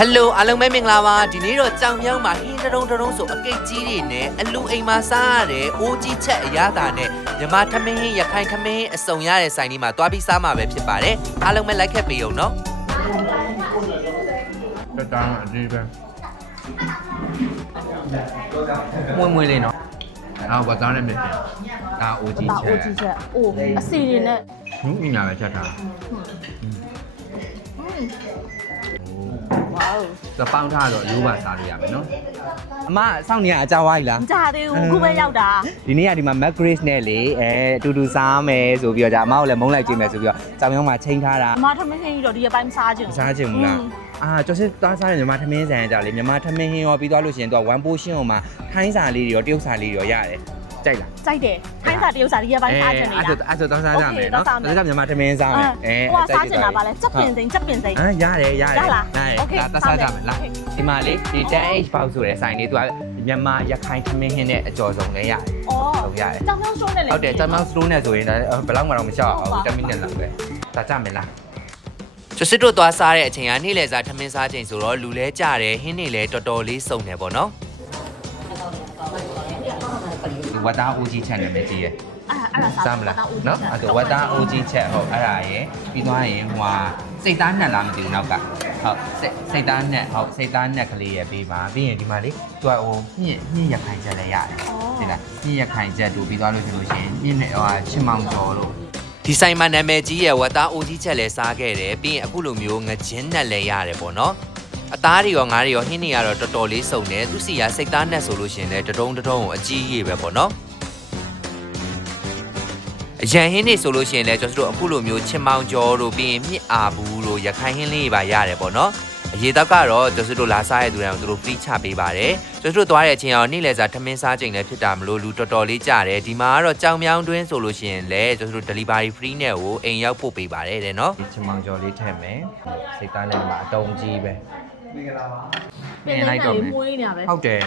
Hello အားလုံးပဲမင်္ဂလာပါဒီနေ့တော့ကြောင်မြောင်းမှာဟင်းတုံးဆိုအကိတ်ကြီးတွေနဲ့အလူအိမ်မှာစားရတဲ့အိုးကြီးချက်အရသာနဲ့မြမထမင်းဟင်းရခိုင်ထမင်းအစုံရတဲ့ဆိုင်လေးမှာတွားပြီးစားမှာပဲဖြစ်ပါတယ်အားလုံးပဲလိုက်ခဲ့ပေးအောင်နော်တက်တာအကြီးပဲမွေးလေးနော်အော်ဘာသားနဲ့မြင်တယ်ဒါအိုကြီးချက်အိုကြီးချက်အိုအစီတွေနဲ့ဟင်းညာပဲချက်တာဝေါသပေါင်းထားတော့ရိုးပါစားလို့ရမယ်နော်အမစောင့်နေရအကြောင်းဝိုင်းလားမကြသေးဘူးခုပဲရောက်တာဒီနေ့ကဒီမှာ Mac Grace နဲ့လေအတူတူစားမယ်ဆိုပြီးတော့じゃအမကိုလည်းမုန်းလိုက်ကြည့်မယ်ဆိုပြီးတော့ကြောင်ရုံးမှာချိန်ထားတာအမထမင်းဟင်းကြီးတော့ဒီရပိုင်းမစားချင်ဘူးစားချင်ဘူးလားကျော်စစ်သားစားတဲ့မြန်မာထမင်းဆိုင်ကြလေမြန်မာထမင်းဟင်းရောပြီးသွားလို့ရှိရင်တော့ one portion ဟိုမှာထိုင်းစာလေးတွေရောတရုတ်စာလေးတွေရောရတယ်ကြိုက်လားကြိုက်တယ်ထိုင်းစာတရုတ်စာဒီရပိုင်းစားချင်နေတာအဲ့ဆိုတော့စားကြမယ်နော်ဒါကမြန်မာထမင်းစားမယ်ဟိုကစားချင်တာပါလဲချက်ပင်စိမ့်ရတယ်โอเคဒါစားကြမယ်လားဒီမှာလေဒီ 10H ပေါက်ဆိုတဲ့ဆိုင်လေးသူကမြန်မာရခိုင်ထမင်းဟင်းနဲ့အကျော်ဆုံးလည်းရတယ်ဟုတ်ရတယ်ကြောင်မြောင်းစတိုးနဲ့လေဟုတ်တယ်ကြောင်မြောင်းစတိုးနဲ့ဆိုရင်ဘယ်လောက်မှတော့မချောက်အောင်10မိနစ်လောက်ပဲစားကြမယ်လားကျွတ်စစ်တို့သွားစားတဲ့အချိန်ကနေ့လယ်စာထမင်းစားချိန်ဆိုတော့လူလဲကြတယ်ဟင်းနေလဲတော်တော်လေးစုံတယ်ပေါ့နော်ဝတ်သားအိုကြီးချက်နဲ့ပဲကြည့်ရဲအဲ့ဒါစားမလားနော်အဲ့ဒါဝတ်သားအိုကြီးချက်ဟုတ်အဲ့ဒါရယ်ပြီးသွားရင်ဟိုဟာစိတ်သားနှက်လားမသိဘူးနောက်ကဟုတ်စိတ်သားနှက်ဟုတ်စိတ်သားနှက်ကလေးရယ်ပေးပါပြီးရင်ဒီမှာလေသူကဟိုမြင့်ရခိုင်ချက်လည်းရတယ်ဒီလားမြင့်ရခိုင်ချက်တို့ပြီးသွားလို့ရှိရင်မြင့်နဲ့ဟိုချင်မောင်ကျော်တို့ဒီဆိုင်မှာနာမည်ကြီးရဲ့ဝတ်သားအိုကြီးချက်လဲစားခဲ့တယ်ပြီးရင်အခုလိုမျိုးငကြင်းနဲ့လဲရတယ်ပေါ့နော်အသားတွေရောငါးတွေရောဟင်းတွေကတော့တော်တော်လေးစုံတယ်သူစီကစိတ်သားနဲ့ဆိုလို့ရှိရင်လည်းတတုံးကိုအကြီးကြီးပဲပေါ့နော်အရန်ဟင်းတွေဆိုလို့ရှိရင်လည်းကျွန်တော်တို့အခုလိုမျိုးချင်မောင်ကျော်တို့ပြီးရင်မြစ်အာဘူးတို့ရခိုင်ဟင်းလေးတွေပါရတယ်ပေါ့နော်အရေးတော့ကတော့ကျွန်တော်တို့လာစားရတဲ့သူတွေကိုသူတို့ free ချပေးပါတယ်ကျွန်တော်တို့သွားတဲ့အချိန်အောင်နေ့လယ်စာထမင်းစားချိန်လည်းဖြစ်တာမလို့လူတော်တော်လေးကြတယ်ဒီမှာကတော့ကြောင်မြောင်းတွင်းဆိုလို့ရှိရင်လည်းကျွန်တော်တို့ delivery free နဲ့ကိုအိမ်ရောက်ပို့ပေးပါတယ်တဲ့နော်ဒီချင်မောင်ကျော်လေးထည့်မယ်စိတ်သားနဲ့ဒီမှာအတုံးကြီးပဲပြင်လိုက်တော့မွေးနေရပဲဟုတ်တယ်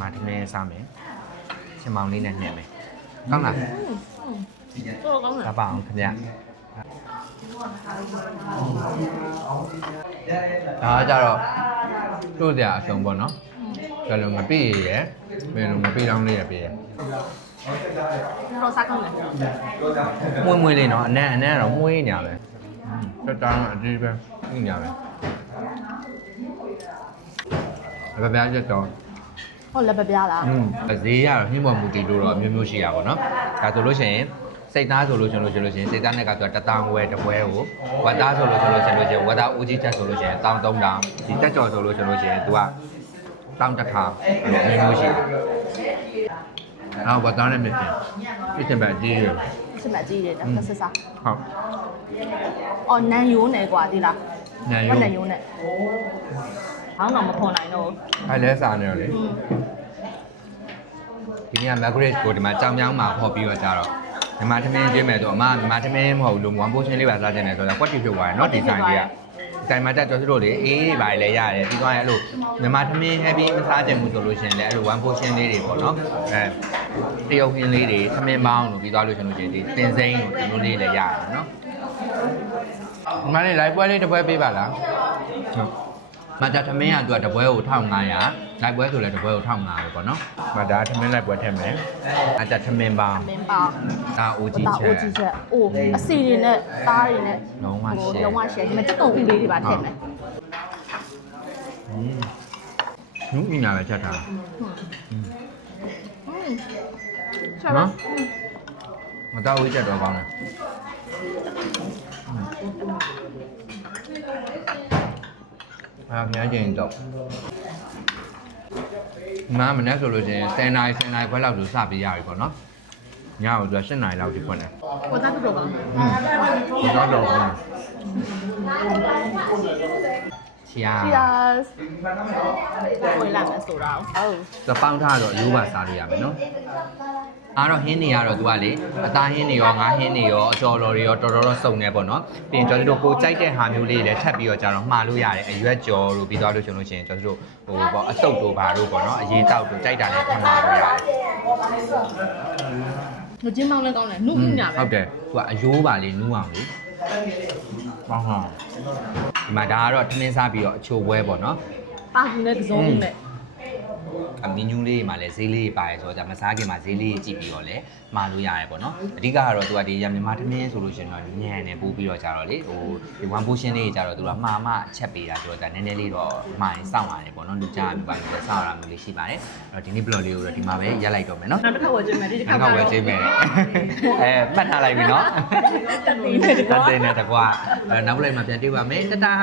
မာထမင်းစားမယ်ချင်မောင်လေးနဲ့နှက်မယ်ကောင်းလားတော်ကောင်းလားဒါပါအောင်ခင်ဗျာဒါကြတော့တို့ကြအဆုံးပေါ့နော်ကြလုံးမပြည့်ရယ်မင်းတို့မပြည့်တော့လေးရပြည့်ရယ်တော့စားကောင်းတယ်မွေးလေးနော်အနက်တော့မွေးညာပဲတက်တာအကြီးပဲညာပဲဘယ်ပြားချက်တော့ဟုတ်လက်ပပြားလားဈေးရတော့ဟင်းပေါ်မူတည်လို့တော့မျိုးရှိရပါတော့ဒါဆိုလို့ရှိရင်စိတ်သားဆိုလို့ရှင်စိတ်သားနဲ့ကဆိုတဝဲတပွဲကိုဝတ်သားဆိုလို့ရှင်ဝတ်သားဦးကြီးချက်ဆိုလို့ရှင်1300ဒီတက်ကြော်ဆိုလို့ရှင်သူက1000တစ်ခါမျိုးရှိတယ်ဝတ်သားနဲ့မြင်တယ်ပြစ်ချက်ကြီးတယ်စမကြီးတယ်ဒါကဆက်စားဟုတ်အော်နန်ယိုးနယ်ကွာဒီလားနန်ယိုးနဲ့ဘာမှမဖော်နိုင်တော့အဲ့လဲစားနေရောလေဒီနေ့က Margaret ကိုဒီမှာကြောင်မြောင်းမှာခေါ်ပြီးတော့ကြတော့မြန်မာထမင်းကျွေးမယ်ဆိုအမမြန်မာထမင်းမဟုတ်လို့1 portion လေးပါစားကြတယ်ဆိုတော့ကွက်တီဖြစ်သွားတယ်เนาะဒီဆိုင်လေးကတိုင်မှာတက်ကျော်စတို့လေအေးပါလေရတယ်ပြီးသွားရင်အဲ့လိုမြန်မာထမင်း heavy မစားကြဘူးဆိုလို့ရှင်လေအဲ့လို1 portion လေးတွေပေါ့နော်တရုတ်ဟင်းလေးတွေထမင်းပေါင်းလို့ပြီးသွားလို့ရှင်ဒီတင်စိမ်းတို့ဒီလိုလေးလည်းရတယ်เนาะဒီမှာလေ live ပွဲလေးတစ်ပွဲပေးပါလားဟုတ်မတာထမင်းကသူကတပွဲကို1500လိုက်ပွဲဆိုလည်းတပွဲကို1500ပဲပေါ့နော်မတာထမင်းလိုက်ပွဲထည့်မယ်အတာထမင်းပေါင်းဒါအိုကြီးချက်အိုအစီတွေနဲ့သားတွေနဲ့လုံးဝရှယ်ဒီမှာတက်တုံဦးလေးတွေပါထည့်မယ်နုအင်းလာပဲချက်ထားဆက်ပါမတော်ဝေးချက်တော့ကောင်းတယ်များကျင်တော့မနေ့ဆိုလို့ချင်း10နာရီခွဲလောက်ဆိုစပေးရပြီပေါ့နော်ညတော့သူက7နာရီလောက်ဒီဖွင့်တယ်ဟိုသားတော်ကောင်းတော့ကောင်း Cheers ဝင်လာမယ်ဆိုတော့ဟုတ်သပေါင်းထားတော့ရိုးပါစားလို့ရမယ်နော်အားတော့ဟင်းတွေကတော့သူကလေအသားဟင်းတွေရောငါးဟင်းတွေရောအကျော်တော်တွေရောတော်တော်စုံနေပေါ့နော်ပြီးရင်ကျွန်တော်တို့ကိုကြိုက်တဲ့ဟာမျိုးလေးတွေလည်းထပ်ပြီးတော့ကြတော့မှားလို့ရတယ်အရွက်ကြော်တို့ပြီးသွားလို့ကျွန်တော်တို့ဟိုပေါ့အတုပ်တို့ဘာတို့ပေါ့နော်အရေးတောက်တို့ကြိုက်တာလည်းထပ်မှာလို့ရတယ်ငကြင်းမောင်းလည်းကောင်းတယ်နုညာပဲဟုတ်တယ်သူကအယိုးပါလေနူးအောင်လေဟော ဒီမှာဒါကတော့ထမင်းစားပြီးတော့အချိုပွဲပေါ့နော် ပါဘူးနဲ့ကစုံနဲ့ အမီနူးလေးမှာလည်းဈေးလေးပါတယ်ဆိုတော့ဒါမစားခင်မှာဈေးလေးကြည့်ပြီးတော့လည်းမှာလို့ရတယ်ပေါ့နော်အဓိကကတော့သူကဒီမြန်မာထမင်းဆိုလို့ရှိရင်တော့ညံနေပို့ပြီးတော့ကြတော့လေဟိုဒီ1 portion လေးကြတော့သူကမှာမှချက်ပေးတာဆိုတော့ဒါနည်းနည်းလေးတော့မှာရင်စောင့်ရတယ်ပေါ့နော်လူကြားပြီးပါလို့စောင့်ရတာမျိုးလေးရှိပါတယ်အဲ့တော့ဒီနေ့ blog လေးကိုတော့ဒီမှာပဲရက်လိုက်တော့မယ်နော် နောက်တစ်ခါဝယ်ကြည့်မယ်ဒီတစ်ခါ နောက်ဝယ်ချင်းမယ်မှတ်ထားလိုက်ပြီနော် တက်နေတယ် တတ်တယ်နဲ့တကွာနောက် blog မှာပြန်တွေ့ပါမယ်တတာ